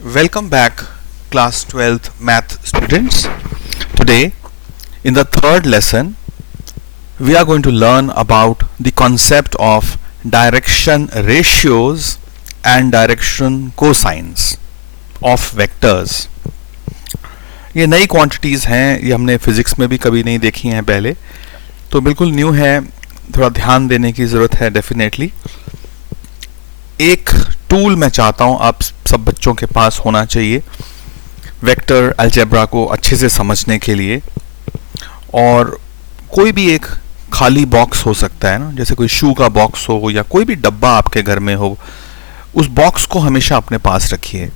Welcome back, class 12th math students. Today, in the third lesson, we are going to learn about the concept of direction ratios and direction cosines of vectors. ये नई quantities हैं, ये हमने physics में भी कभी नहीं देखी हैं पहले, तो बिल्कुल न्यू है, थोड़ा ध्यान देने की ज़रूरत है डेफिनेटली. एक टूल मैं चाहता हूं आप सब बच्चों के पास होना चाहिए वेक्टर अलजेब्रा को अच्छे से समझने के लिए. और कोई भी एक खाली बॉक्स हो सकता है ना, जैसे कोई शू का बॉक्स हो या कोई भी डब्बा आपके घर में हो, उस बॉक्स को हमेशा अपने पास रखिए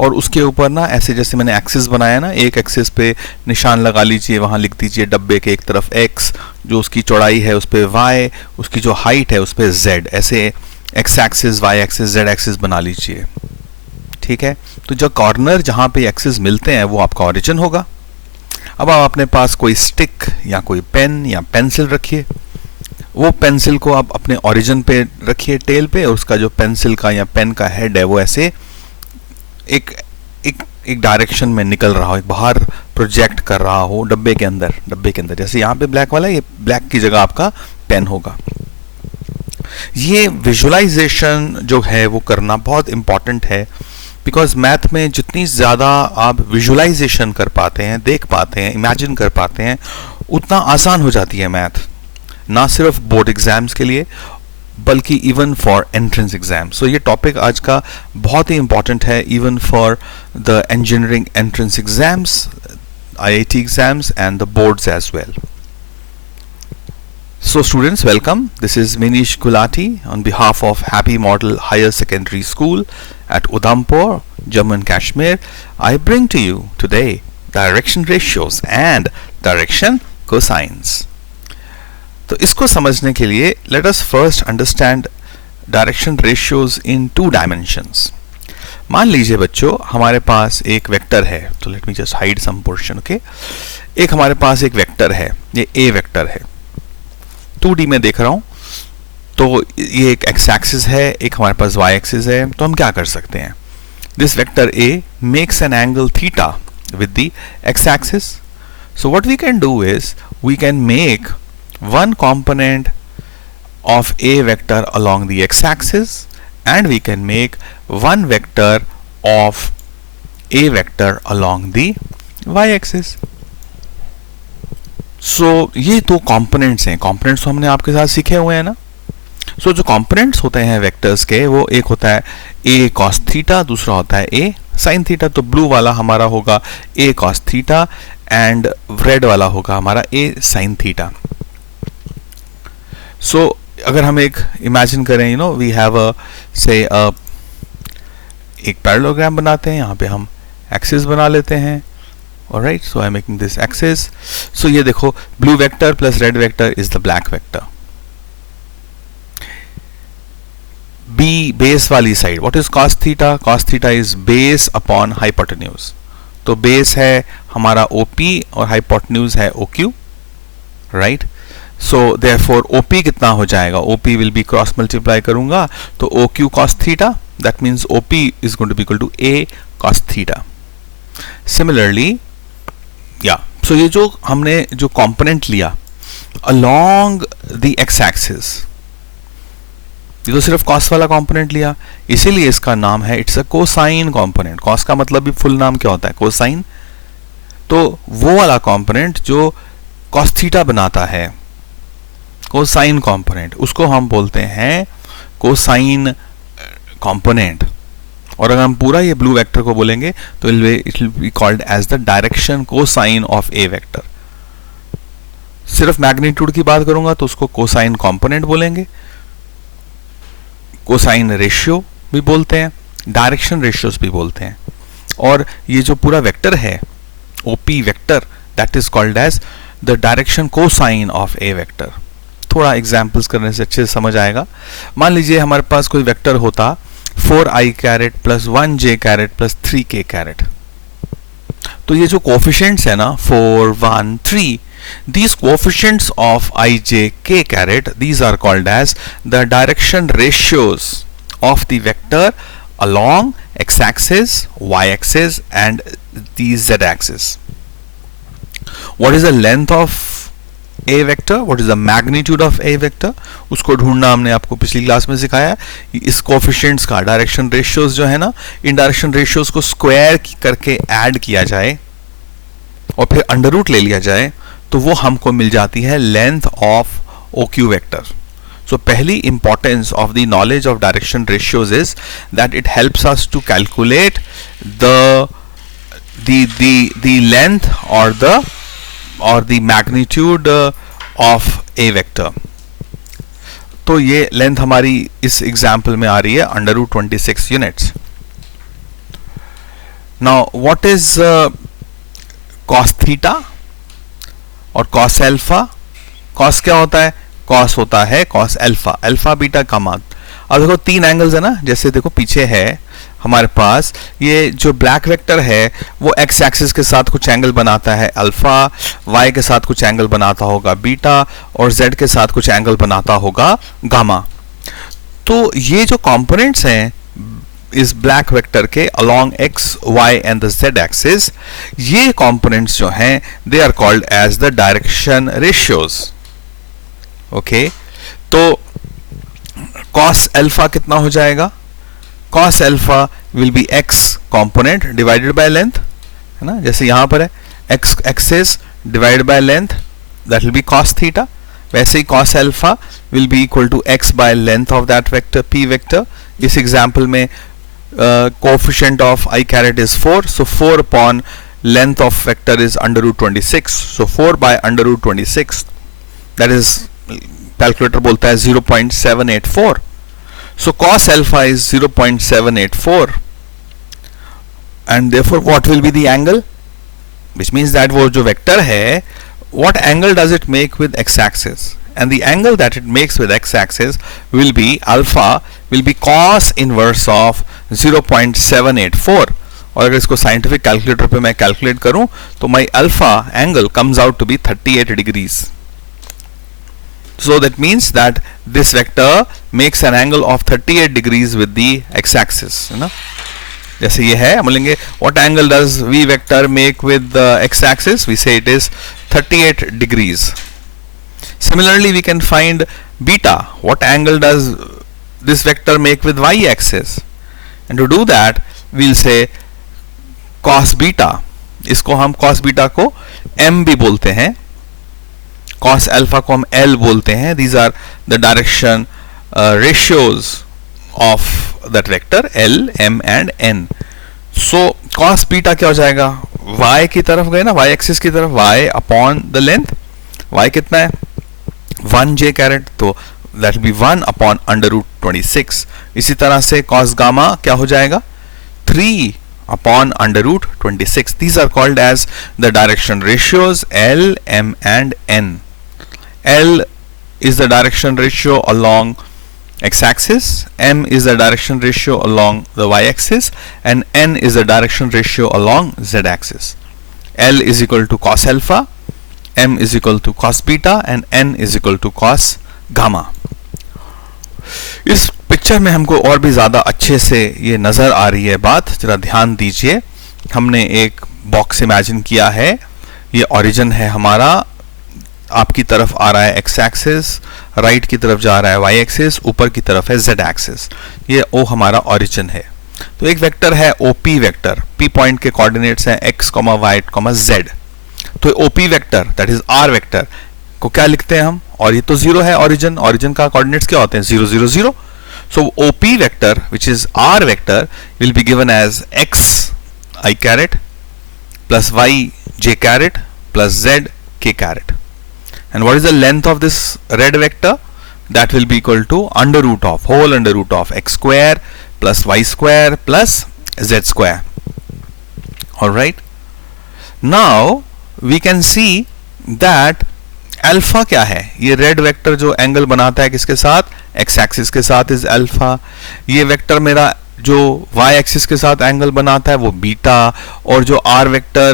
और उसके ऊपर ना ऐसे जैसे मैंने एक्सिस बनाया ना, एक एक्सिस पे निशान लगा लीजिए, वहाँ लिख दीजिए डब्बे के एक तरफ x, जो उसकी चौड़ाई है उस पर y, उसकी जो हाइट है उस पर z, ऐसे x axis y axis z axis बना लीजिए. ठीक है, तो जो कॉर्नर जहाँ पे एक्सिस मिलते हैं वो आपका ओरिजिन होगा. अब आप अपने पास कोई स्टिक या कोई पेन या पेंसिल रखिए, वो पेंसिल को आप अपने ओरिजिन पे रखिए टेल पे, और उसका जो पेंसिल का या पेन का हेड है वो ऐसे एक एक एक डायरेक्शन में निकल रहा हो, एक बाहर प्रोजेक्ट कर रहा हो डब्बे के अंदर जैसे यहाँ पे ब्लैक वाला, ये ब्लैक की जगह आपका पेन होगा. ये विजुअलाइजेशन जो है वो करना बहुत इंपॉर्टेंट है, बिकॉज मैथ में जितनी ज़्यादा आप विजुअलाइजेशन कर पाते हैं, देख पाते हैं, इमेजिन कर पाते हैं, उतना आसान हो जाती है मैथ, ना सिर्फ बोर्ड एग्जाम्स के लिए बल्कि इवन फॉर एंट्रेंस एग्जाम. सो ये टॉपिक आज का बहुत ही इंपॉर्टेंट है even for the engineering entrance exams, IIT exams and the boards as well. So students, welcome. This is Manish Gulati on behalf of Happy Model Higher Secondary School at Udhampur, Jammu and Kashmir. I bring to you today direction ratios and direction cosines. तो इसको समझने के लिए let us first understand direction ratios in two dimensions. मान लीजिए बच्चों हमारे पास एक वेक्टर है, तो let me just hide some portion, okay? एक हमारे पास एक वेक्टर है, ये A वेक्टर है, 2D में देख रहा हूं, तो ये एक x एक्सिस है, एक हमारे पास y एक्सिस है. तो हम क्या कर सकते हैं, this vector A makes an angle theta with the x axis. So what we can do is we can make one component of A vector along the x axis and we can make one vector of A vector along the y axis. सो ये दो components हैं. Components तो हमने आपके साथ सीखे हुए हैं ना. सो जो कंपोनेंट्स होते हैं वेक्टर्स के, वो एक होता है a cos थीटा, दूसरा होता है a sin थीटा. तो ब्लू वाला हमारा होगा a cos theta and red वाला होगा हमारा a sin थीटा. सो अगर हम एक इमेजिन करें, you know we have a say एक पैरेललोग्राम बनाते हैं, यहाँ पे हम एक्सिस बना लेते हैं. Alright, so I'm making this axis. So ये देखो, blue vector plus red vector is the black vector. B base वाली side, what is cos theta? Cos theta is base upon hypotenuse. तो base है हमारा OP और hypotenuse है OQ, right? So therefore OP कितना हो जाएगा? OP will be cross multiply करूँगा, तो OQ cos theta, that means OP is going to be equal to A cos theta. Similarly, सो ये जो हमने जो कंपोनेंट लिया अलोंग द एक्स एक्सिस, ये तो सिर्फ कॉस वाला कंपोनेंट लिया, इसीलिए इसका नाम है it's a cosine component. Cos का मतलब भी फुल नाम क्या होता है? कोसाइन. तो वो वाला कंपोनेंट जो कॉस थीटा बनाता है, कोसाइन कंपोनेंट, उसको हम बोलते हैं कोसाइन कंपोनेंट. और अगर हम पूरा ये ब्लू वेक्टर को बोलेंगे तो it will be called as the direction cosine of a vector. सिर्फ मैग्नीट्यूड की बात करूंगा तो उसको कोसाइन कंपोनेंट बोलेंगे, कोसाइन रेशियो भी बोलते हैं, डायरेक्शन रेशियोज भी बोलते हैं. और ये जो पूरा वेक्टर है OP vector, that is called as the direction cosine of a vector. थोड़ा एग्जाम्पल्स करने से अच्छे से समझ आएगा. मान लीजिए हमारे पास कोई वेक्टर होता 4i caret plus 1j caret plus 3k caret. तो ये जो कोफिशिएंट्स है ना 4, 1, 3, these coefficients of I, j, k caret, these are called as the direction ratios of the vector along x axis, y axis and the z axis. What is the length of a vector? What is the magnitude of a vector? उसको ढूंढना हमने आपको पिछली class में सिखाया. इस coefficients का direction ratios जो है ना, इन डायरेक्शन रेशियोज को स्क्वायर करके ऐड किया जाए और फिर अंडर रूट ले लिया जाए तो वो हमको मिल जाती है length of OQ vector. So पहली importance of the knowledge of direction ratios is that it helps us to calculate the length or the magnitude of a vector. तो ये लेंथ हमारी इस एग्जाम्पल में आ रही है under root 26 units. Now what is cos theta और cos alpha? Cos क्या होता है? कॉस होता है कॉस एल्फा, एल्फा बीटा का मान. अब देखो तीन एंगल्स है ना, जैसे देखो पीछे है हमारे पास ये जो ब्लैक वेक्टर है वो एक्स एक्सिस के साथ कुछ एंगल बनाता है अल्फा, वाई के साथ कुछ एंगल बनाता होगा बीटा और जेड के साथ कुछ एंगल बनाता होगा गामा. तो ये जो कंपोनेंट्स हैं इस ब्लैक वेक्टर के along x y and the z axis, ये कंपोनेंट्स जो हैं they are called as the direction ratios. Okay, तो कॉस अल्फा कितना हो जाएगा? Cos alpha will be x component divided by length, है ना, जैसे यहां पर है x axis divided by length, that will be cos theta. वैसे ही cos alpha will be equal to x by length of that vector P vector. इस example में coefficient of i caret is 4, so 4 upon length of vector is under root 26, so 4 by under root 26, that is calculator बोलता है 0.784. So cos alpha is 0.784 and therefore what will be the angle? Which means that वो जो vector है, what angle does it make with x-axis? And the angle that it makes with x-axis will be alpha will be cos inverse of 0.784. और अगर इसको scientific calculator पे मैं calculate करूं तो my alpha angle comes out to be 38 degrees. So that means that this vector makes an angle of 38 degrees with the x-axis, है ना. जैसे ये है, हम बोलेंगे what angle does v vector make with the x-axis? We say it is 38 degrees. Similarly, we can find beta. What angle does this vector make with y-axis? And to do that, we'll say cos beta. इसको हम cos beta को m भी बोलते हैं, cos alpha को हम L बोलते हैं. These are the direction ratios of that vector L, M and N. So cos beta क्या हो जाएगा? Y की तरफ गए ना, y एक्सिस की तरफ, y upon the length. y कितना है? 1j कैरेट, तो that will be 1 upon under root 26. इसी तरह से cos गामा क्या हो जाएगा? 3 upon under root 26. These are called as the direction ratios L, M and N. L is the direction ratio along x-axis, M is the direction ratio along the y-axis and N is the direction ratio along z-axis. L is equal to cos alpha, M is equal to cos beta and N is equal to cos gamma. इस picture में हमको और भी ज़्यादा अच्छे से ये नज़र आ रही है बात, जरा ध्यान दीजिए. हमने एक बॉक्स इमेजिन किया है, ये ओरिजिन है हमारा, आपकी तरफ आ रहा है एक्स एक्सिस, राइट की तरफ जा रहा है वाई एक्सिस, ऊपर की तरफ है जेड एक्सिस. ये ओ हमारा ओरिजिन है. तो एक वेक्टर है ओपी वेक्टर, पी पॉइंट के कोऑर्डिनेट्स हैं एक्स, वाई, जेड. तो OP vector that is r vector को क्या लिखते हैं हम? और ये तो जीरो है ओरिजिन, ओरिजिन का कोऑर्डिनेट्स क्या होते हैं? 0 0 0. So OP vector which is r vector will be given as x i caret plus y j caret plus z k caret. And what is the length of this red vector? That will be equal to under root of, whole under root of x square plus y square plus z square. Alright. Now we can see that alpha क्या है? ये red vector जो angle बनाता है किसके साथ? x axis के साथ is alpha. ये vector मेरा जो y axis के साथ angle बनाता है वो beta, और जो r vector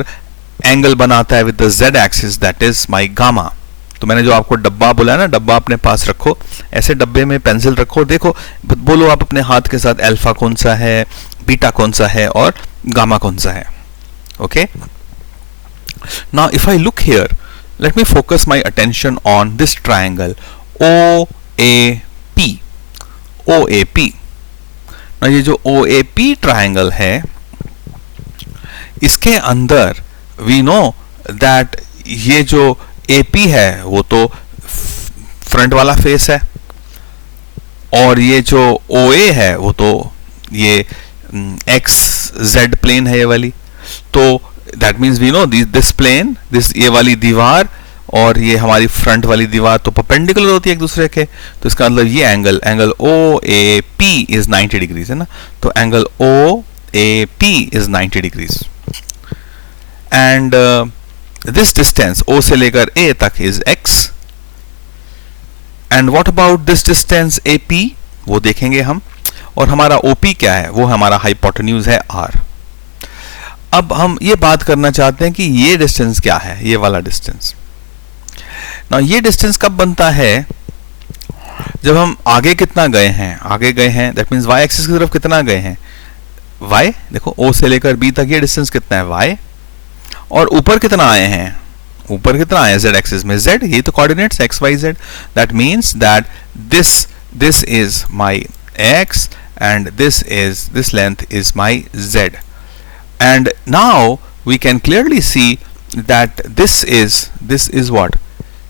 angle बनाता है with the z axis that is my gamma. तो मैंने जो आपको डब्बा बोला है ना, डब्बा अपने पास रखो, ऐसे डब्बे में पेंसिल रखो, देखो बोलो आप अपने हाथ के साथ अल्फा कौन सा है, बीटा कौन सा है और गामा कौन सा है. Okay, now if I look here, let me focus my attention on this triangle OAP. OAP. ना ये जो OAP ट्रायंगल है, इसके अंदर वी नो दैट ये जो AP है वो तो फ्रंट वाला फेस है, और ये जो OA है वो तो ये XZ प्लेन है, ये वाली. तो that means we know this plane, this ये वाली दीवार और ये हमारी फ्रंट वाली दीवार तो परपेंडिकुलर होती है एक दूसरे के. तो इसका मतलब ये एंगल OAP इज 90 डिग्रीज है ना. तो angle OAP is 90 degrees and this distance O से लेकर A तक is X. And what about this distance AP, वो देखेंगे हम. और हमारा OP क्या है, वो हमारा हाइपोटेन्यूज है R. अब हम ये बात करना चाहते हैं कि ये डिस्टेंस क्या है, ये वाला डिस्टेंस. ना ये डिस्टेंस कब बनता है, जब हम आगे कितना गए हैं, आगे गए हैं, दैट मीन्स y एक्सिस की तरफ कितना गए हैं, y. देखो O से लेकर B तक ये डिस्टेंस कितना है, y. और ऊपर कितना आए हैं, ऊपर कितना आया z एक्सिस में, z. ये तो coordinates x y z. That means that this is my x and this length is my z. And now we can clearly see that this is what,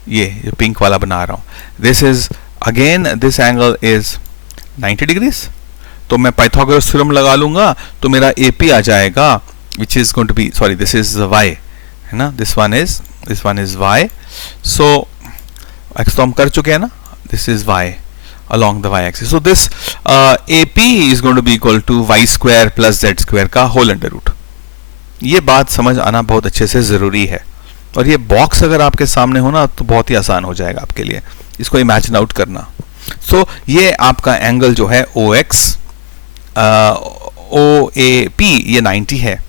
ये पिंक वाला बना रहा हूं, this is again, this angle is 90 degrees. तो मैं Pythagoras theorem लगा लूंगा तो मेरा AP आ जाएगा, which is going to be, sorry, this is y है ना, this one is y. so x तो हम कर चुके हैं ना, this is y along the y-axis. So this AP is going to be equal to y square plus z square का whole under root. ये बात समझ आना बहुत अच्छे से ज़रूरी है. और ये बॉक्स अगर आपके सामने हो ना तो बहुत ही आसान हो जाएगा आपके लिए इसको इमेजिन आउट करना. So ये आपका एंगल जो है OX OAP ये 90 है.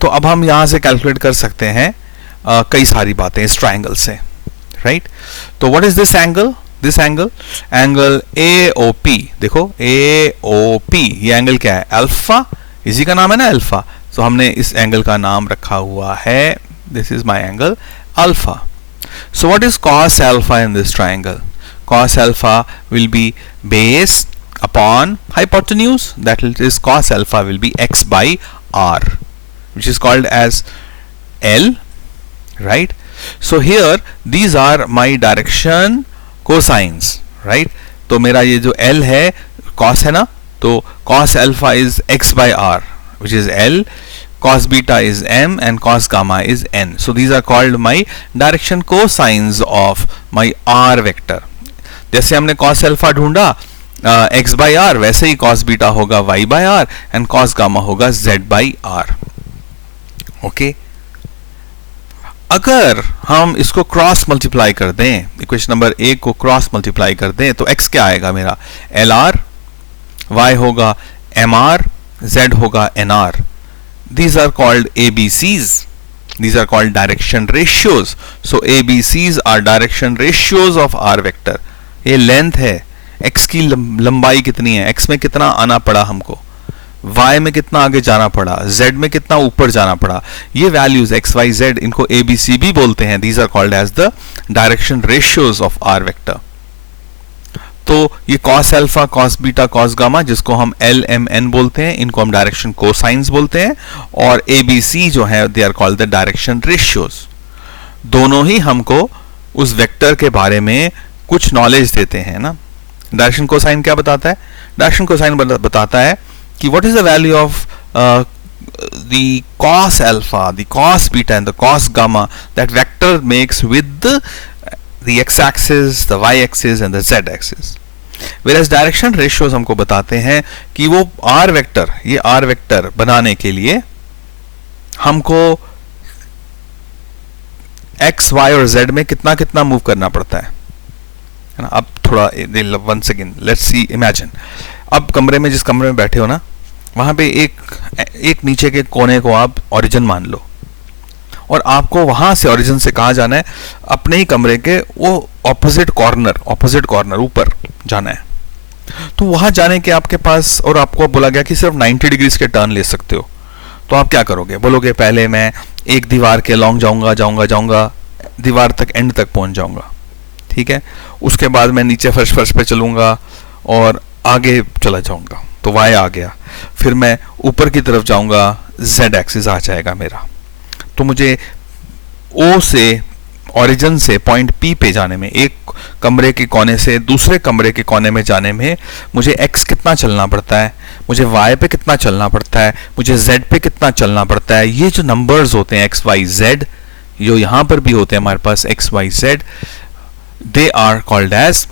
तो अब हम यहाँ से कैलकुलेट कर सकते हैं कई सारी बातें इस ट्राइंगल से, राइट. तो what is this angle, this angle AOP. देखो AOP ये एंगल क्या है, अल्फा, इसी का नाम है ना अल्फा. तो हमने इस एंगल का नाम रखा हुआ है, this is my angle alpha. So what is cos alpha in this triangle, cos alpha will be based upon hypotenuse, that is cos alpha will be x by r, which is called as L, right. So here these are my direction cosines, right. तो मेरा ये जो L है cos है ना, तो cos alpha is x by r, which is L, cos beta is m and cos gamma is n. So these are called my direction cosines of my r vector. जैसे हमने cos alpha ढूंढा x by r, वैसे ही cos beta होगा y by r and cos gamma होगा z by r. Okay, अगर हम इसको cross multiply कर दें, इक्वेशन नंबर 1 को क्रॉस मल्टीप्लाई कर दें तो x क्या आएगा मेरा, LR, y होगा MR, z होगा NR. These are called ABCs. These are called direction ratios. So ABCs are direction ratios of R vector. ये लेंथ है, x की लंबाई कितनी है, x में कितना आना पड़ा हमको, y में कितना आगे जाना पड़ा, z में कितना ऊपर जाना पड़ा, ये वैल्यूज x y z, इनको ABC भी बोलते हैं. These are called as the direction ratios of R vector. तो ये cos alpha, cos beta, cos gamma, जिसको हम L M N बोलते हैं, इनको हम डायरेक्शन कोसाइंस बोलते हैं. और ABC जो है they are called the direction ratios. दोनों ही हमको उस वेक्टर के बारे में कुछ नॉलेज देते हैं ना. डायरेक्शन कोसाइन क्या बताता है, डायरेक्शन कोसाइन बताता है कि what is the value of the cos alpha, the cos beta and the cos gamma that vector makes with the x-axis, the y-axis and the z-axis. Whereas direction ratios हमको बताते हैं कि वो r vector, ये r vector बनाने के लिए हमको x, y और z में कितना कितना मूव करना पड़ता है ना. अब थोड़ा one second, let's see, imagine अब कमरे में, जिस कमरे में बैठे हो ना, वहां पे एक नीचे के कोने को आप ओरिजिन मान लो, और आपको वहां से ओरिजिन से कहाँ जाना है, अपने ही कमरे के वो ऑपोजिट कॉर्नर ऊपर जाना है। तो वहां जाने के आपके पास, और आपको बोला गया कि सिर्फ 90 डिग्रीज के टर्न ले सकते हो, तो आप क्या करोगे, बोलोगे पहले मैं एक दीवार के लॉन्ग जाऊंगा दीवार तक, एंड तक पहुंच जाऊंगा, ठीक है, उसके बाद मैं नीचे फर्श पे चलूंगा और आगे चला जाऊंगा, तो वाई आ गया, फिर मैं ऊपर की तरफ जाऊंगा, जेड एक्सिस आ जाएगा मेरा। तो मुझे ओ से ओरिजिन से पॉइंट पी पे जाने में, एक कमरे के कोने से दूसरे कमरे के कोने में जाने में मुझे एक्स कितना चलना पड़ता है, मुझे वाई पे कितना चलना पड़ता है, मुझे जेड पे कितना चलना पड़ता है, ये जो नंबर्स होते हैं एक्स वाई जेड, जो यहां पर भी होते हैं हमारे पास x y z, they are called as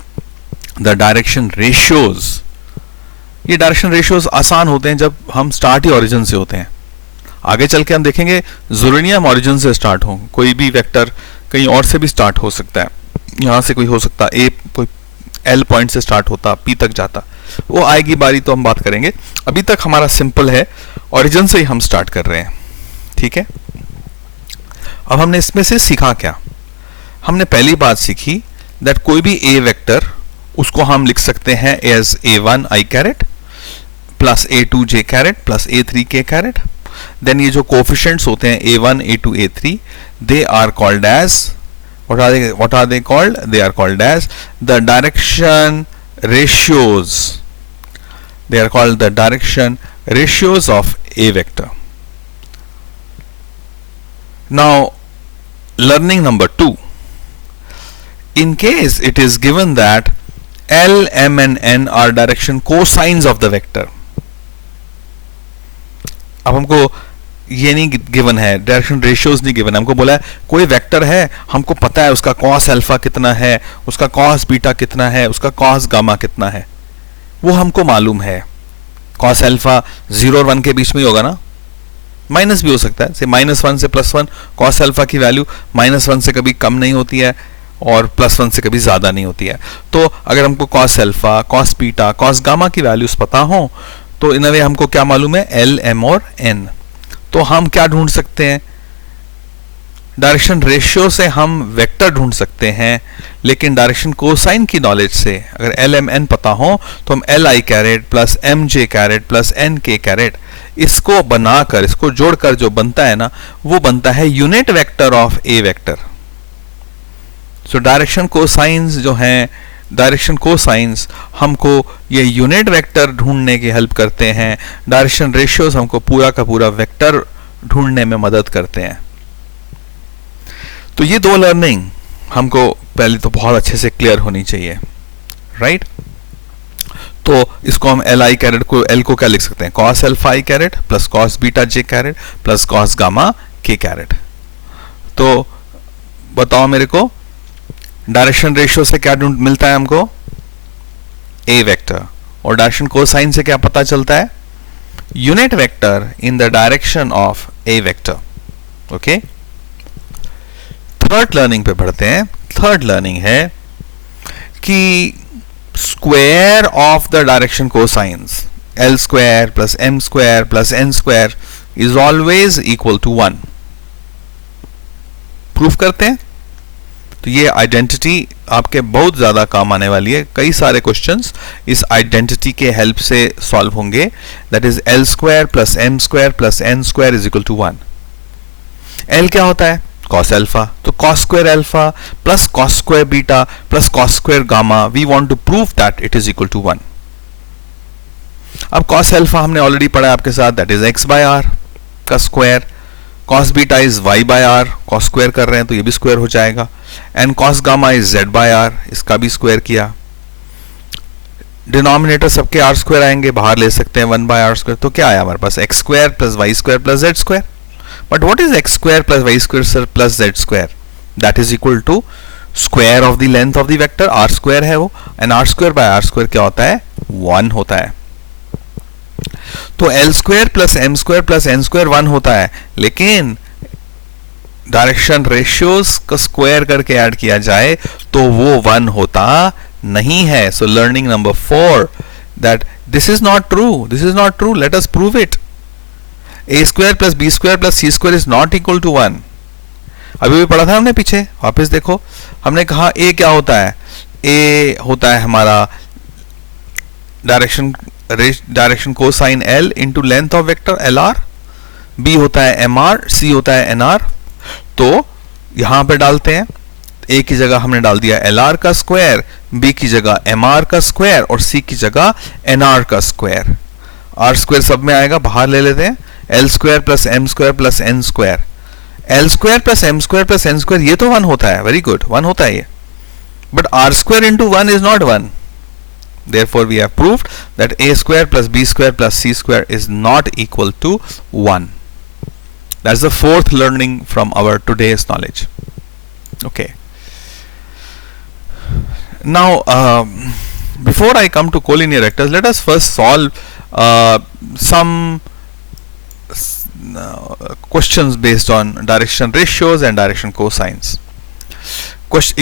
the direction ratios. ये डायरेक्शन रेशियोज आसान होते हैं जब हम स्टार्ट ही ओरिजिन से होते हैं। आगे चल के हम देखेंगे जरूरी नहीं हम ओरिजिन से स्टार्ट हो, कोई भी वेक्टर कहीं और से भी स्टार्ट हो सकता है, यहां से कोई हो सकता ए, कोई एल पॉइंट से स्टार्ट होता पी तक जाता, वो आएगी बारी तो हम बात करेंगे। अभी तक हमारा सिंपल है, ओरिजिन से ही हम स्टार्ट कर रहे हैं, ठीक है। अब हमने इसमें से सीखा क्या, हमने पहली बात सीखी दैट कोई भी ए वेक्टर उसको हम लिख सकते हैं as a1 i caret plus a2 j caret plus a3 k caret. Then ये जो कोफिशिएंट्स होते हैं a1 a2 a3, they are called as what are they called, they are called as the direction ratios, they are called the direction ratios of a vector. Now learning number 2, in case it is given that L, M and N are direction cosines of the vector, अब हमको ये नहीं given है, direction ratios नहीं given है, हमको बोला है कोई वेक्टर है, हमको पता है उसका कॉस अल्फा कितना है, उसका कॉस बीटा कितना है, उसका कॉस गामा कितना है, वो हमको मालूम है। कॉस अल्फा 0 और 1 के बीच में ही होगा ना, माइनस भी हो सकता है, से -1 से +1, कॉस अल्फा की वैल्यू -1 से कभी कम नहीं होती है और +1 से कभी ज्यादा नहीं होती है। तो अगर हमको cos alpha, cos beta, cos gamma की वैल्यूज पता हो तो इन वे हमको क्या मालूम है, एल, एम और एन। तो हम क्या ढूंढ सकते हैं, डायरेक्शन रेशियो से हम वेक्टर ढूंढ सकते हैं, लेकिन डायरेक्शन कोसाइन की नॉलेज से अगर एल, एम, एन पता हो तो हम l i caret plus m j caret plus n k caret, इसको बनाकर, इसको जोड़कर जो बनता है ना, वो बनता है unit vector of a vector. So direction cosines जो हैं, डायरेक्शन कोसाइंस हमको ये यूनिट वेक्टर ढूंढने की हेल्प करते हैं, डायरेक्शन रेशियोज हमको पूरा का पूरा वेक्टर ढूंढने में मदद करते हैं। तो ये दो लर्निंग हमको पहले तो बहुत अच्छे से क्लियर होनी चाहिए, राइट। तो इसको हम एल आई कैरेट को, एल को क्या लिख सकते हैं, कॉस अल्फा आई कैरेट प्लस कॉस बीटा जे कैरेट प्लस कॉस गामा के कैरेट। तो बताओ मेरे को डायरेक्शन रेशियो से क्या मिलता है हमको, ए वेक्टर, और डायरेक्शन कोसाइन से क्या पता चलता है, unit vector in the direction of a vector. Okay, third learning पे बढ़ते हैं। थर्ड लर्निंग है कि square of the direction cosines, l square plus M square plus N square is always equal to 1। Proof करते हैं। तो ये identity आपके बहुत ज्यादा काम आने वाली है, कई सारे क्वेश्चंस इस आइडेंटिटी के हेल्प से सॉल्व होंगे। That is l square plus M square plus N square is equal to 1। L क्या होता है, कॉस अल्फा, तो cos square alpha plus cos square beta plus cos square gamma, we want to prove that it is equal to 1। अब cos alpha हमने already पढ़ा आपके साथ, that is x by r का square, cos beta is y by r, cos square कर रहे हैं तो ये भी स्क्वायर हो जाएगा, and cos gamma is z by r, इसका भी स्क्वायर किया। डिनोमिनेटर सबके आर स्क्वायर आएंगे, बाहर ले सकते हैं 1 बाय आर स्क्वायर, तो क्या आया हमारे पास, x square plus y square plus z square. But what is x square plus y square plus z square, that is equal to square of the length of the vector, r square है वो, and r square by r square क्या होता है, 1 होता है। तो l square plus M square plus N square 1 होता है, लेकिन डायरेक्शन रेशियोज को स्क्वायर करके ऐड किया जाए तो वो 1 होता नहीं है। So learning number 4 that this is not true, this is not true, let us prove it. A square plus b square plus c square is not equal to 1। अभी भी पढ़ा था हमने पीछे, वापस देखो। हमने कहा ए क्या होता है, ए होता है हमारा direction cosine l into length of vector l r, b होता है एम आर, सी होता है एन आर। तो यहां पे डालते हैं, ए की जगह हमने डाल दिया एल आर का स्क्वायर, बी की जगह एम आर का स्क्वायर और सी की जगह एन आर का स्क्वायर। आर स्क्वायर सब में आएगा, बाहर ले लेते हैं, L square plus M square plus N square. L square plus M square plus N square, ये तो 1 होता है, वेरी गुड, 1 होता है ये, but r square into 1 is not 1। Therefore, we have proved that a square plus b square plus c square is not equal to 1. That's the fourth learning from our today's knowledge. Okay. Now, before I come to collinear vectors, let us first solve some questions based on direction ratios and direction cosines.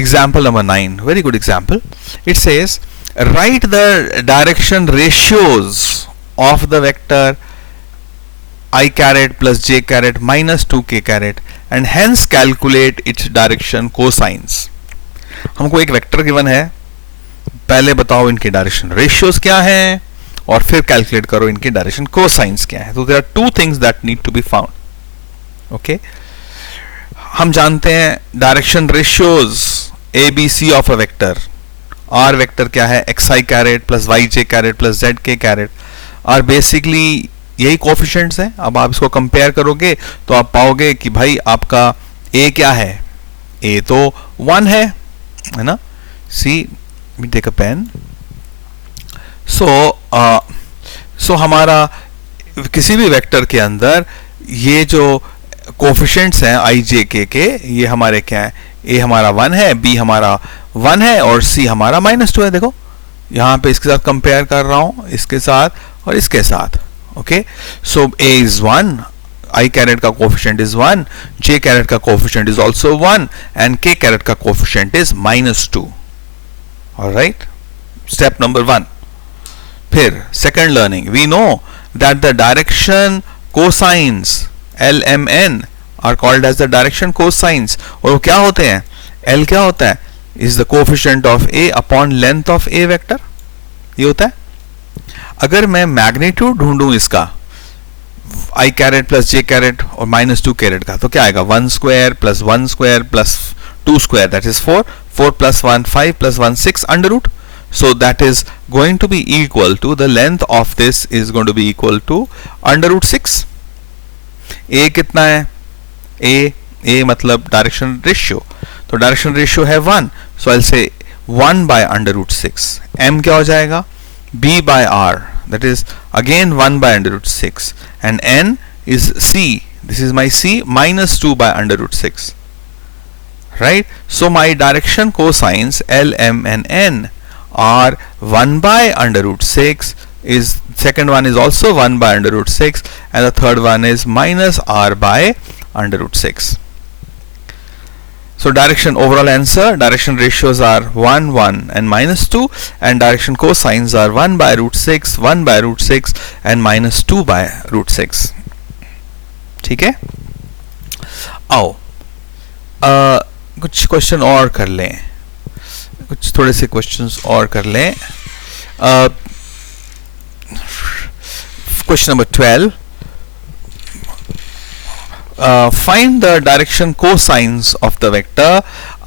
Example number 9, very good example. It says, write the direction ratios of the vector I caret plus j caret minus 2k caret and hence calculate its direction cosines. हमको एक vector given है, पहले बताओ इनके direction ratios क्या हैं और फिर कैलकुलेट करो इनके डायरेक्शन कोसाइंस क्या है। तो there are two things that need to be found. Okay, हम जानते हैं direction ratios a b c of a vector. R vector क्या है, x i caret plus y j caret plus z k caret, are basically यही coefficients हैं। अब आप इसको कंपेयर करोगे तो आप पाओगे कि भाई आपका ए क्या है, ए तो 1 है ना। सी मी टेक अ पेन। सो हमारा किसी भी वेक्टर के अंदर ये जो कोफिशिएंट्स हैं आई जे के ये हमारे क्या है, ए हमारा 1 है, बी हमारा 1 है और सी हमारा -2 है। देखो यहां पे इसके साथ कंपेयर कर रहा हूं, इसके साथ और इसके साथ। Okay, so a is 1, i caret का कोफिशिएंट इज 1, जे कैरेट का coefficient is also 1 and k caret का coefficient is -2। Alright, step number 1। फिर second learning, we know that the direction cosines LMN are called as the direction cosines। और वो क्या होते हैं, L क्या होता है, is the coefficient of A upon length of A vector, ये होता है। अगर मैं मैग्नीट्यूड ढूंढूं इसका I caret plus J caret और -2 कैरेट का, तो क्या आएगा, 1 square plus 1 square plus 2 square, that is 4, 4 plus 1 5 plus 1 6 under root. So that is going to be equal to, the length of this is going to be equal to under root 6। A कितना है, A मतलब direction ratio, तो direction ratio है 1, so I'll say 1 by under root 6। M क्या हो जाएगा, B by R, that is again 1 by under root 6, and N is C, this is my C, -2 by under root 6, right? So my direction cosines L, M and N are 1 by under root 6, is second one is also 1 by under root 6 and the third one is minus R by under root 6. So direction, overall answer, direction ratios are 1 1 and -2 and direction cosines are 1 by root 6, 1 by root 6 and -2 by root 6। ठीक है, आओ कुछ question और कर लें, कुछ थोड़े से क्वेश्चंस और कर लें। Question number 12, find the direction cosines of the vector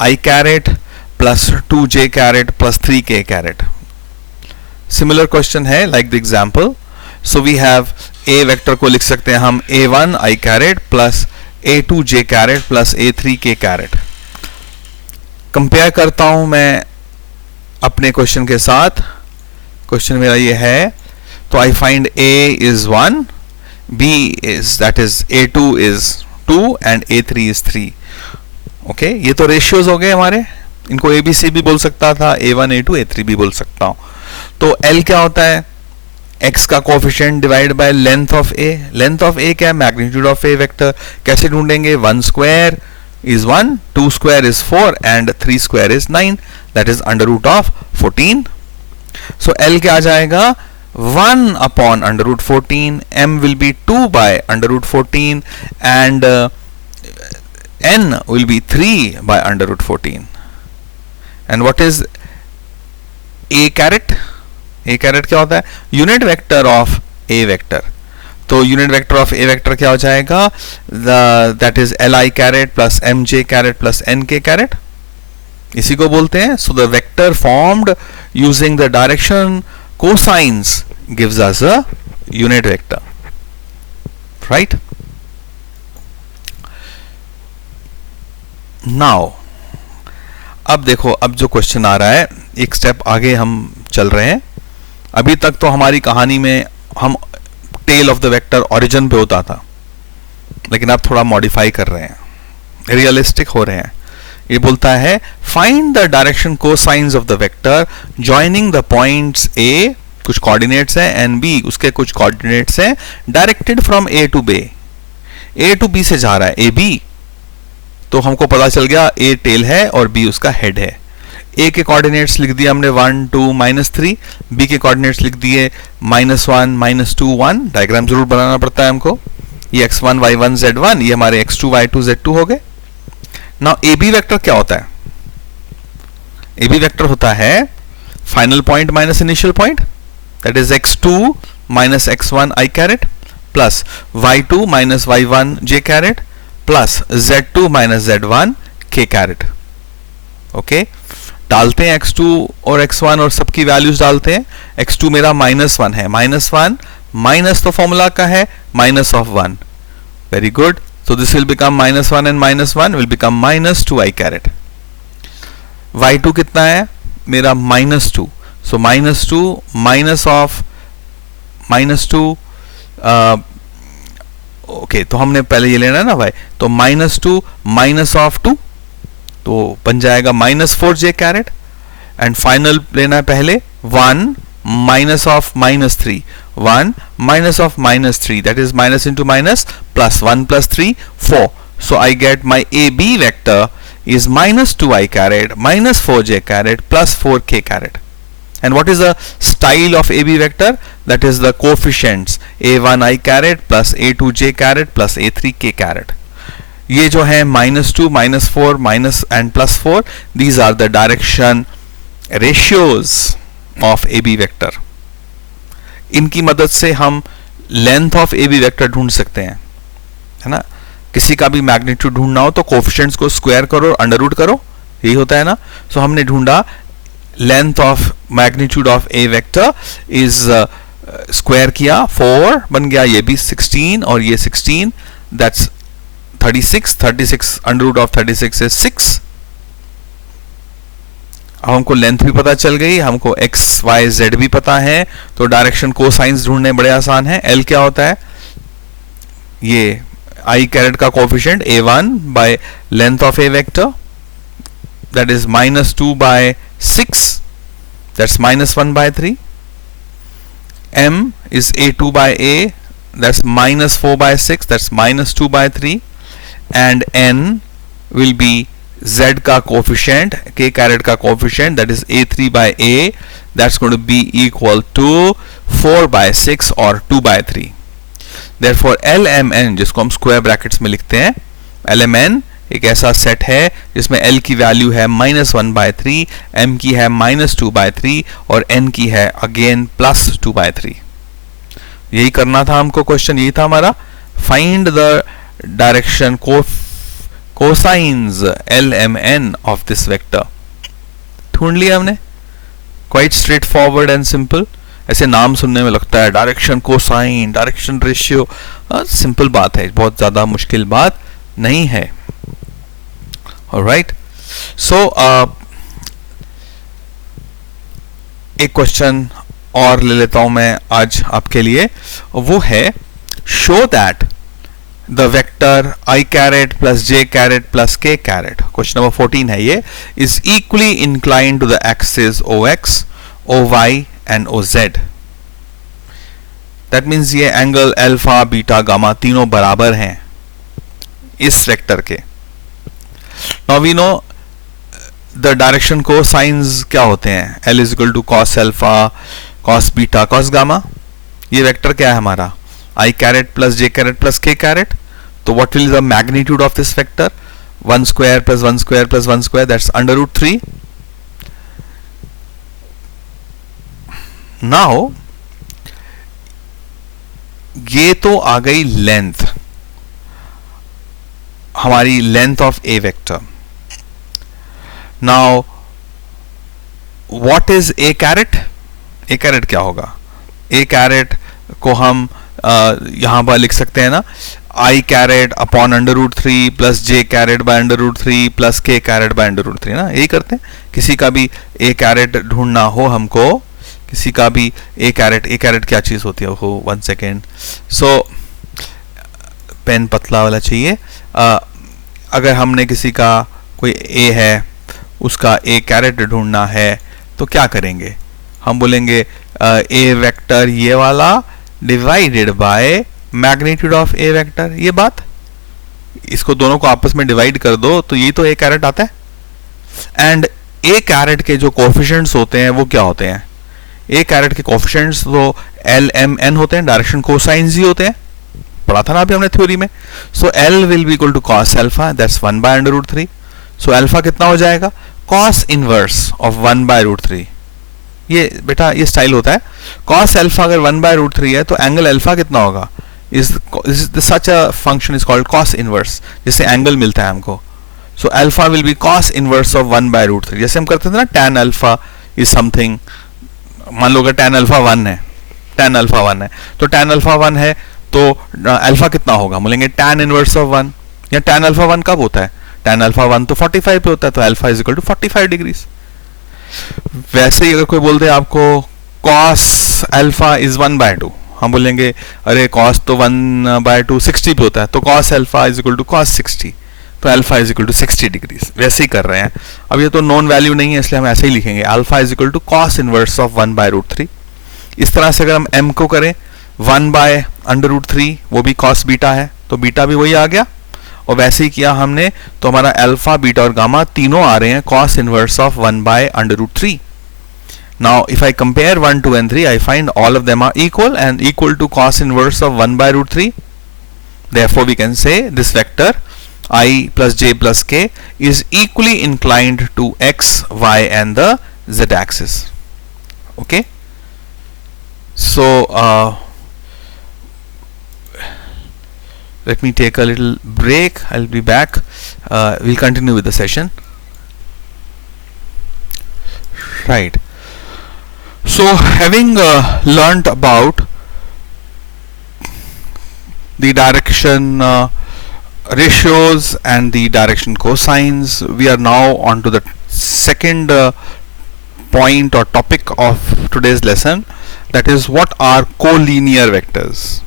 I caret plus 2j caret plus 3k caret। Similar question है like the example। So we have a vector को लिख सकते हैं हम a1 I caret plus a2j caret plus a3k caret। Compare करता हूं मैं अपने क्वेश्चन के साथ। क्वेश्चन मेरा ये है, तो I find a is 1, b is, that is a2 is 2 and a3 is 3। Okay, ये तो रेशियोज हो गए हमारे, इनको abc भी बोल सकता था, a1 a2 a3 भी बोल सकता हूं। तो l क्या होता है, x का coefficient divide by length of a। Length of a क्या है, मैग्नीट्यूड ऑफ a वेक्टर। कैसे ढूंढेंगे, 1 square is 1, 2 square is 4 and 3 square is 9, that is under root of 14। So L क्या आ जाएगा, 1 upon under root 14, M will be 2 by under root 14 and n will be 3 by under root 14. And what is a caret? a caret क्या होता है? Unit vector of a vector. तो unit vector of a vector क्या हो जाएगा? That is li caret plus mj caret plus nk caret. इसी को बोलते हैं. So the vector formed using the direction cosines gives us a unit vector, right? Now अब देखो, अब जो क्वेश्चन आ रहा है, एक स्टेप आगे हम चल रहे हैं. अभी तक तो हमारी कहानी में हम tail of the vector origin पे होता था, लेकिन अब थोड़ा मॉडिफाई कर रहे हैं, रियलिस्टिक हो रहे हैं. ये बोलता है find the direction cosines of the vector joining the points a, कुछ कोऑर्डिनेट्स हैं, एंड बी, उसके कुछ कोऑर्डिनेट्स हैं, directed from a to b. A to b से जा रहा है, ए बी. तो हमको पता चल गया ए टेल है और बी उसका हेड है. ए के कोऑर्डिनेट्स लिख दिए हमने 1 2 -3. बी के कोऑर्डिनेट्स लिख दिए -1 -2 1. डायग्राम जरूर बनाना पड़ता है हमको. ये x1 y1 z1, ये हमारे x2 y2 z2 हो गए. नाउ ए बी वेक्टर क्या होता है? ए बी वेक्टर होता है final point minus initial point, that is x2 minus x1 i caret plus y2 minus y1 j caret plus z2 minus z1 k caret. Okay, डालते हैं x2 और x1 और सबकी वैल्यूज डालते हैं. x2 मेरा -1 है, -1 माइनस तो फॉर्मूला का है minus of 1. Very good. So this will become -1 and -1 will become -2 i caret. y2 कितना है मेरा? -2. So -2 minus of -2. ओके, तो हमने पहले ये लेना है ना y, तो -2 minus of 2 तो बन जाएगा -4 j caret. एंड फाइनल लेना है पहले 1 minus of -3. 1 minus of -3, that is minus into minus plus 1 plus 3 4. So I get my AB vector is -2 i caret minus 4 j caret plus 4 k caret. And what is the style of AB vector? That is the coefficients A1 i caret plus A2 j caret plus A3 k caret. ये जो है -2 -4 minus and plus 4, these are the direction ratios of AB vector. इनकी मदद से हम length of a b vector ढूंढ सकते हैं, है ना. किसी का भी मैग्नीट्यूड ढूंढना हो तो कोफिशिएंट्स को स्क्वायर करो और अंडर रूट करो, यही होता है ना. सो हमने ढूंढा length of magnitude of a vector is square किया, 4 बन गया, ये भी 16 और ये 16, that's 36 under root of 36 is 6. अब हमको लेंथ भी पता चल गई, हमको x y z भी पता है, तो डायरेक्शन कोसाइंस ढूंढने बड़े आसान है. L क्या होता है? ये i कैरेट का coefficient a1 by length of a vector, that is -2 by 6, that's -1 by 3. m is a2 by a, that's -4 by 6, that's -2 by 3. and n will be z का कोफिशिएंट, k कैरेट का coefficient, that is a3 by a, that's going to be equal to 4 by 6 और 2 by 3. therefore LMN, जिसको हम square brackets में लिखते हैं, LMN एक ऐसा सेट है जिसमें L की वैल्यू है -1 by 3, M की है -2 by 3 और N की है अगेन +2 by 3. यही करना था हमको, क्वेश्चन यही था हमारा. Find the direction cosines LMN of this vector. ढूंढ लिया हमने. Quite straight forward and simple. ऐसे नाम सुनने में लगता है direction cosine, direction ratio, simple बात है, बहुत ज्यादा मुश्किल बात नहीं है. ऑलराइट, सो एक क्वेश्चन और ले लेता हूं मैं आज आपके लिए. वो है show that the vector I caret plus j caret plus k caret, question number 14 है ये, is equally inclined to the axis OX, OY and OZ. that means ये एंगल अल्फा बीटा गामा तीनों बराबर हैं इस वेक्टर के. now we know the direction cosines क्या होते हैं? L is equal to cos alpha, cos beta, cos gamma. ये वेक्टर क्या है हमारा? I caret plus j caret plus k caret. तो what will be the magnitude of this vector? 1 square plus 1 square plus 1 square, that's under root 3. Now ये तो आ गई length, हमारी length of a vector. Now what is a caret? A caret क्या होगा? ए carat को हम यहां पर लिख सकते हैं ना, i caret upon under root 3 plus j caret by under root 3 plus k caret by under root 3 ना, यही करते हैं. किसी का भी ए कैरेट ढूंढना हो हमको, किसी का भी ए कैरेट क्या चीज होती है? हो 1 सेकेंड. सो पेन पतला वाला चाहिए. अगर हमने किसी का कोई ए है, उसका ए कैरेट ढूंढना है तो क्या करेंगे? हम बोलेंगे ए वेक्टर ये वाला divided by magnitude of a vector. ये बात, इसको दोनों को आपस में डिवाइड कर दो तो ये तो ए कैरेट आता है. एंड ए कैरेट के जो कोफिशिएंट्स होते हैं वो क्या होते हैं? ए कैरेट के कोफिशिएंट्स तो एल एम एन होते हैं, डायरेक्शन कोसाइंस ही होते हैं. पढ़ा था ना अभी हमने थ्योरी में. So l will be equal to cos alpha, that's 1 by under root 3. So alpha कितना हो जाएगा? Cos inverse of 1 by root 3. ये बेटा ये स्टाइल होता है. कॉस अल्फा अगर 1 बाय रूट 3 है तो एंगल अल्फा कितना होगा? Is such a function is called cos inverse, जिससे एंगल मिलता है हमको. So alpha will be cos inverse of 1 by root 3. जैसे हम करते थे ना, tan अल्फा इज समथिंग. मान लो अगर tan अल्फा 1 है, tan अल्फा 1 है तो tan अल्फा 1 है तो अल्फा कितना होगा? बोलेंगे tan इनवर्स ऑफ 1. या tan अल्फा 1 कब होता है? tan अल्फा 1 तो 45 पे होता है, तो alpha is equal to 45 degrees. वैसे ही अगर कोई बोल दे आपको cos अल्फा इज 1 बाय 2, हम बोलेंगे अरे cos तो 1 बाय 2 60 पे होता है, तो cos alpha is equal to cos 60, तो alpha is equal to 60 degrees. वैसे ही कर रहे हैं. अब ये तो नॉन वैल्यू नहीं है इसलिए हम ऐसे ही लिखेंगे, alpha is equal to cos inverse of 1 by root 3. इस तरह से अगर हम m को करें 1 बाय अंडर रूट 3, वो भी cos बीटा है तो बीटा भी वही आ गया. और वैसे ही किया हमने तो हमारा अल्फा बीटा और गामा तीनों आ रहे हैं cos inverse of 1 by under root 3. Now if I compare 1, 2 and 3, I find all of them are equal and equal to cos inverse of 1 by root 3. Therefore we can say this vector I plus j plus k is equally inclined to x, y and the z axis. Okay. So let me take a little break. I'll be back. We'll continue with the session. Right. So having learnt about the direction ratios and the direction cosines, we are now on to the second point or topic of today's lesson, that is what are collinear vectors.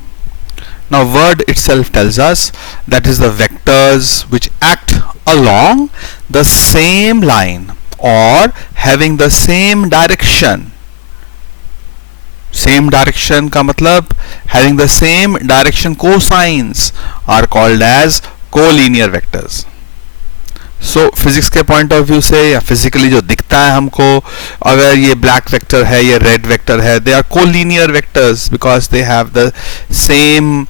Now word itself tells us that is the vectors which act along the same line or having the same direction. Same direction का मतलब having the same direction cosines are called as collinear vectors. So physics के point of view से या physically जो दिखता है हमको, अगर ये black vector है, ये red vector है, they are collinear vectors because they have the same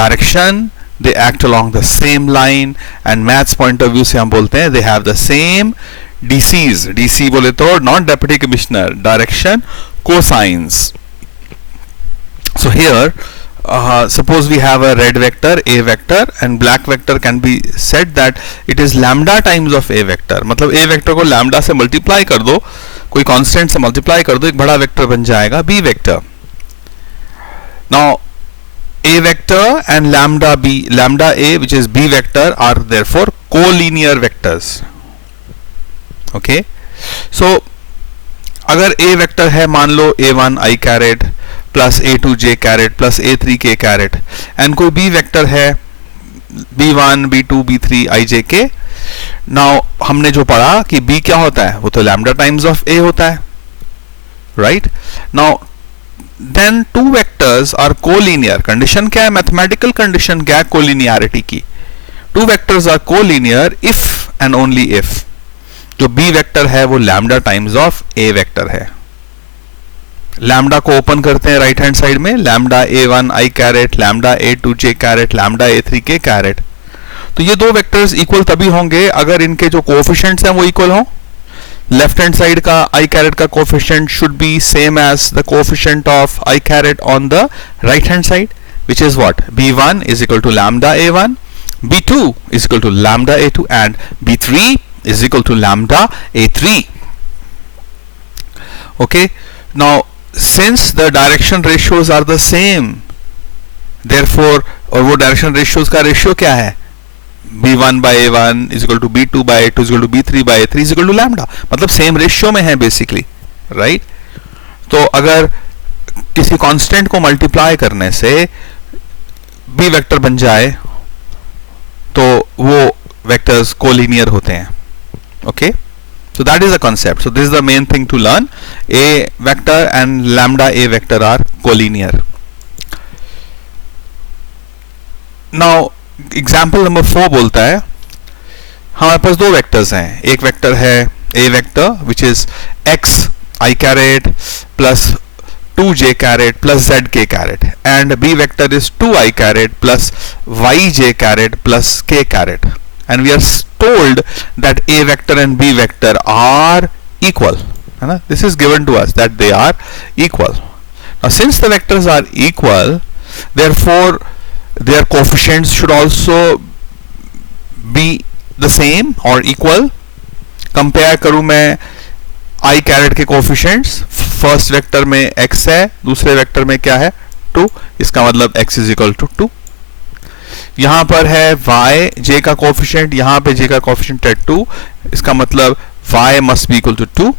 direction, they act along the same line, and maths point of view से हम बोलते हैं they have the same DCs. DC बोले तो not deputy commissioner, direction cosines. So here suppose we have a red vector a vector and black vector can be said that it is lambda times of a vector. मतलब a vector को lambda से multiply कर दो, कोई constant से multiply कर दो, एक बड़ा vector बन जाएगा b vector. Now a vector and lambda a which is b vector are therefore collinear vectors. Okay, so अगर a vector है मान लो a1 i caret plus a2 j caret plus a3 k caret, and कोई b vector है b1 b2 b3 i j k. Now हमने जो पढ़ा कि b क्या होता है, वो तो लैम्डा टाइम्स ऑफ a होता है, right. Now then two vectors are collinear. Condition क्या है, मैथमेटिकल कंडीशन क्या है कोलिनियरिटी की? Two vectors are collinear if and only if जो b वेक्टर है वो lambda times of a vector है. लैम्डा को ओपन करते हैं राइट हैंड साइड में, lambda a1 i caret, lambda a2 j caret, lambda a3 k caret. तो ये दो वेक्टर्स इक्वल तभी होंगे अगर इनके जो कोएफिशिएंट्स हैं वो इक्वल हों. लेफ्ट हैंड साइड का i कैरेट का coefficient should be same as the coefficient of i caret on the right hand side, which is what? b1 is equal to lambda a1, b2 is equal to lambda a2, and b3 is equal to lambda a3. Okay, now since the direction ratios are the same, therefore, और वो direction ratios का ratio क्या है? b1 by a1 is equal to b2 by a2 is equal to b3 by a3 is equal to lambda. मतलब same ratio में है basically, right? तो अगर किसी कांस्टेंट को मल्टीप्लाई करने से b वेक्टर बन जाए तो वो वेक्टर्स कोलिनियर होते हैं. Okay, so that is the concept. So this is the main thing to learn. A vector and lambda a vector are collinear. Now example number 4 बोलता है हमारे पास दो वेक्टर्स हैं. एक वेक्टर है a vector which is x I caret plus 2j caret plus zk caret, and b vector is 2i caret plus yj caret plus k caret, and we are told that a vector and b vector are equal. This is given to us that they are equal. Now since the vectors are equal, therefore their coefficients should also be the same or equal. Compare करूं मैं i carat के coefficients, first vector में x है, दूसरे vector में क्या है? 2. इसका मतलब x इज इक्वल टू 2. यहां पर है y j का कोफिशिएंट, यहां पे j का कोफिशिएंट है 2, इसका मतलब y must be equal to 2.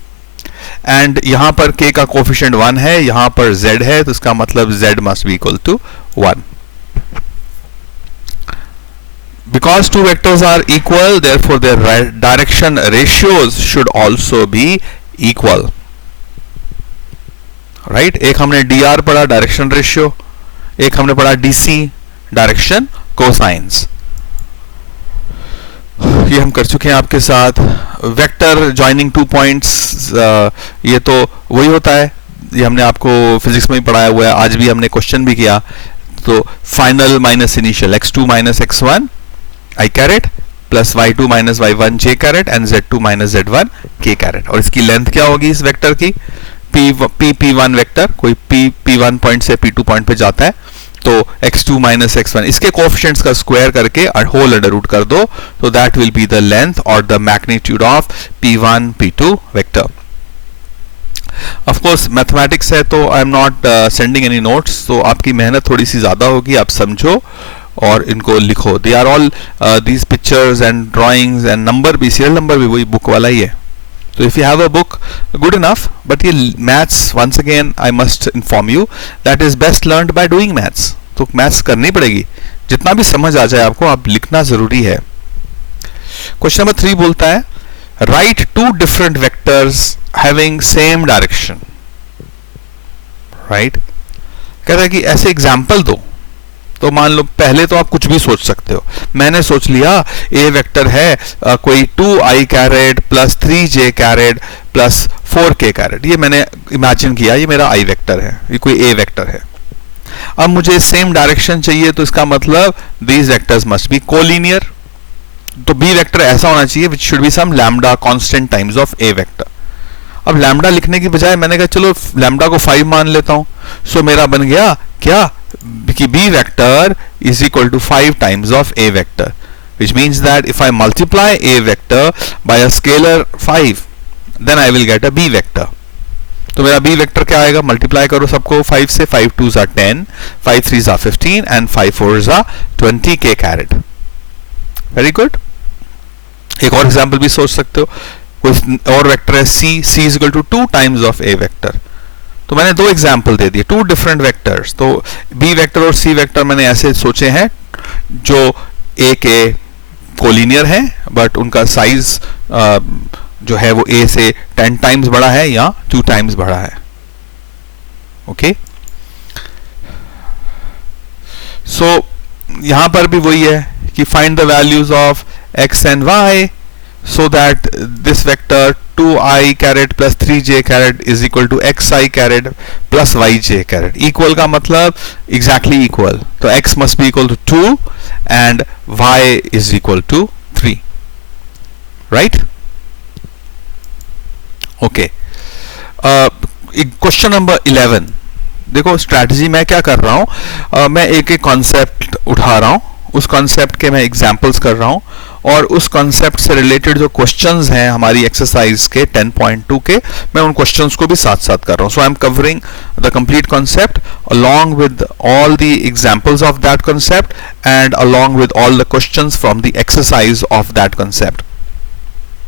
And यहां पर k का कोफिशिएंट 1 है, यहां पर z है, तो इसका मतलब z must be equal to 1. Because two vectors are equal, therefore their direction ratios should also be equal. Right? एक हमने dr पढ़ा डायरेक्शन रेशियो, एक हमने पढ़ा dc डायरेक्शन कोसाइंस. ये हम कर चुके हैं आपके साथ. वेक्टर ज्वाइनिंग टू पॉइंट्स, ये तो वही होता है, ये हमने आपको फिजिक्स में ही पढ़ाया हुआ है, आज भी हमने क्वेश्चन भी किया. तो final minus initial x2 minus x1 i caret plus y2 minus y1 j caret and z2 minus z1 k caret. और इसकी लेंथ क्या होगी इस वेक्टर की? p1 वेक्टर, कोई p1 पॉइंट से p2 पॉइंट पे जाता है, तो x2 माइनस x1 इसके कोएफिशिएंट्स का स्क्वायर करके होल अंडर रूट कर दो, तो that will be the length और the magnitude of p1 p2 vector. Of course mathematics है तो I am not sending any notes, तो आपकी मेहनत थोड़ी सी ज्यादा होगी, आप समझो और इनको लिखो. They are all these pictures and drawings and number भी, सीरियल नंबर भी वही बुक वाला ही है. तो if you have a book good enough, but ये maths once again I must inform you that is best learned by doing maths. तो maths करनी पड़ेगी, जितना भी समझ आ जाए आपको, आप लिखना जरूरी है. क्वेश्चन नंबर 3 बोलता है right two different vectors having same direction. Right, कहता है कि ऐसे एग्जाम्पल दो. तो मान लो पहले तो आप कुछ भी सोच सकते हो. मैंने सोच लिया ए वेक्टर है कोई 2i caret plus 3j caret plus 4k caret, ये मैंने इमेजिन किया, ये मेरा i वेक्टर है, ये कोई ए वेक्टर है. अब मुझे सेम डायरेक्शन चाहिए, तो इसका मतलब these vectors must be collinear. तो b वेक्टर ऐसा होना चाहिए which should be some lambda constant times of a vector. अब लैम्डा लिखने की बजाय मैंने कहा चलो लैम्डा को 5 मान लेता हूं. सो मेरा बन गया क्या कि b vector is equal to 5 times of a vector, which means that if I multiply a vector by a scalar 5, then I will get a b vector. तो मेरा b vector क्या आएगा? मल्टीप्लाई करो सबको 5 से, 5 2s are 10, 5 3s are 15 and 5 4s are 20k caret. Very good. एक और example भी सोच सकते हो. कोई और वेक्टर है c is equal to 2 times of a vector. तो मैंने दो एग्जाम्पल दे दिए, टू डिफरेंट वेक्टर्स. तो b वेक्टर और c वेक्टर मैंने ऐसे सोचे हैं जो a के कोलिनियर हैं, बट उनका साइज जो है वो a से 10 टाइम्स बड़ा है या 2 टाइम्स बड़ा है. ओके, सो यहां पर भी वही है कि find the values of x and y so that this vector 2i caret plus 3j caret is equal to xi caret plus yj caret. Equal का मतलब exactly equal, तो x must be equal to 2 and y is equal to 3, right? Okay. Question number 11. देखो strategy मैं क्या कर रहा हूं, मैं एक एक कॉन्सेप्ट उठा रहा हूं, उस कॉन्सेप्ट के मैं एग्जांपल्स कर रहा हूं और उस कॉन्सेप्ट से रिलेटेड जो क्वेश्चंस हैं हमारी एक्सरसाइज के 10.2 के, मैं उन क्वेश्चंस को भी साथ साथ कर रहा हूं. So I am covering the complete concept along with all the examples of that concept and along with all the questions from the exercise of that concept.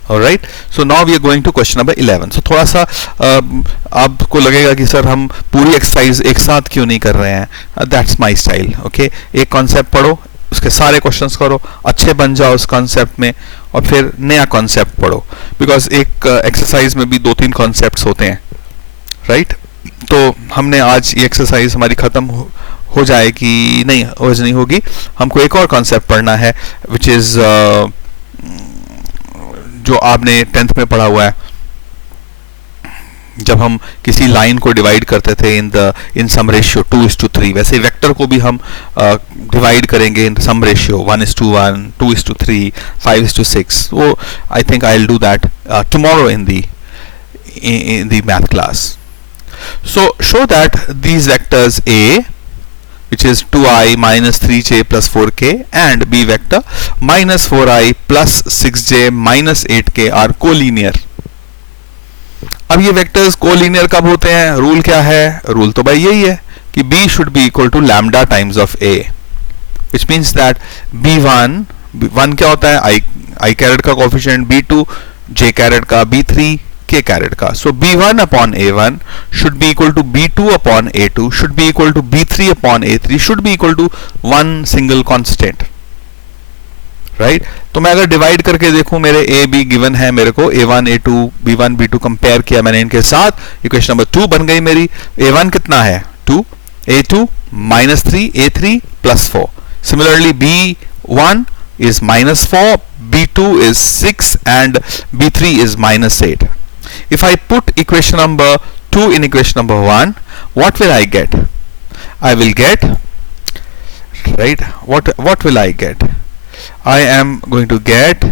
Alright, so now we are going to question number 11. So थोड़ा सा आपको लगेगा कि sir हम पूरी exercise एक साथ क्यों नहीं कर रहे हैं. That's my style. Okay, एक कॉन्सेप्ट पढ़ो, उसके सारे क्वेश्चंस करो, अच्छे बन जाओ उस कॉन्सेप्ट में, और फिर नया कॉन्सेप्ट पढ़ो, बिकॉज एक एक्सरसाइज में भी 2-3 कॉन्सेप्ट्स होते हैं, राइट? तो हमने आज ये एक्सरसाइज हमारी खत्म हो जाएगी, नहीं होगी, हमको एक और कॉन्सेप्ट पढ़ना है विच इज जो आपने 10th में पढ़ा हुआ है, जब हम किसी लाइन को डिवाइड करते थे इन सम रेशियो 2:3, वैसे वेक्टर को भी हम डिवाइड करेंगे इन सम रेशियो 1:1, 2:3, 5:6. वो I think I will do that tomorrow in the math class. So show that these vectors A, which is 2i minus 3j plus 4k, and B vector minus 4i plus 6j minus 8k are collinear. अब ये vectors collinear कब होते हैं? Rule क्या है? Rule तो भाई यही है कि B should be equal to lambda times of A, which means that B1 क्या होता है? I कैरेट का कोफिशिएंट, B2 J कैरेट का, B3 K कैरेट का. So B1 upon A1 should be equal to B2 upon A2 should be equal to B3 upon A3 should be equal to one single constant, right? तो मैं अगर divide करके देखूं, मेरे A B given है, मेरे को A1 A2 B1 B2 compare किया मैंने इनके साथ, इक्वेशन नंबर 2 बन गई मेरी. A1 कितना है? 2, A2 minus 3, A3 plus 4. Similarly B1 is minus 4, B2 is 6 and B3 is minus 8. If I put equation number 2 in equation number 1, what will I get? I will get, right, what will I get? I am going to get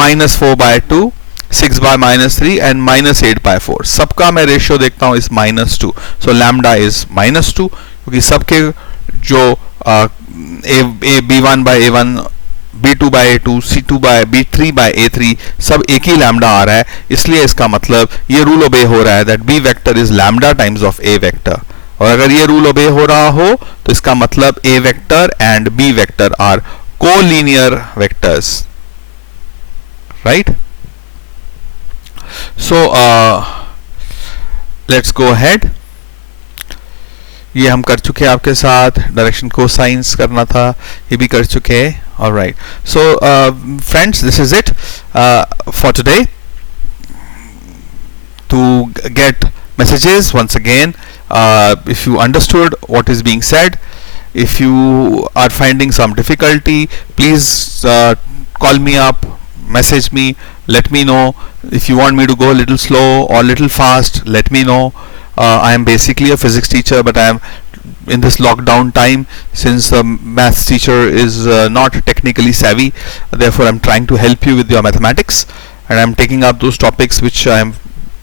minus 4 by 2, 6 by minus 3 and minus 8 by 4. सबका मैं ratio देखता हूँ is minus 2. So lambda is minus 2, क्योंकि सबके जो B1 by A1, B2 by A2, C2 by B3 by A3 सब एक ही lambda आ रहा है, इसलिए इसका मतलब ये रूल ओबे हो रहा है that B vector is lambda times of A vector. और अगर ये रूल ओबे हो रहा हो तो इसका मतलब A vector and B vector are collinear vectors, right? So let's go ahead. ये हम कर चुके हैं आपके साथ, डायरेक्शन को साइंस करना था, ये भी कर चुके हैं. All right, so friends, this is it for today. To get messages once again, if you understood what is being said, if you are finding some difficulty, please call me up, message me, let me know. If you want me to go a little slow or little fast, let me know. I am basically a physics teacher, but I am in this lockdown time, since the maths teacher is not technically savvy, therefore I'm trying to help you with your mathematics, and I'm taking up those topics which I am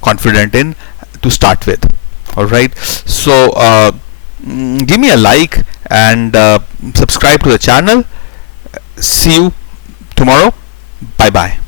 confident in to start with. Alright, so give me a like and subscribe to the channel. See you tomorrow. Bye bye.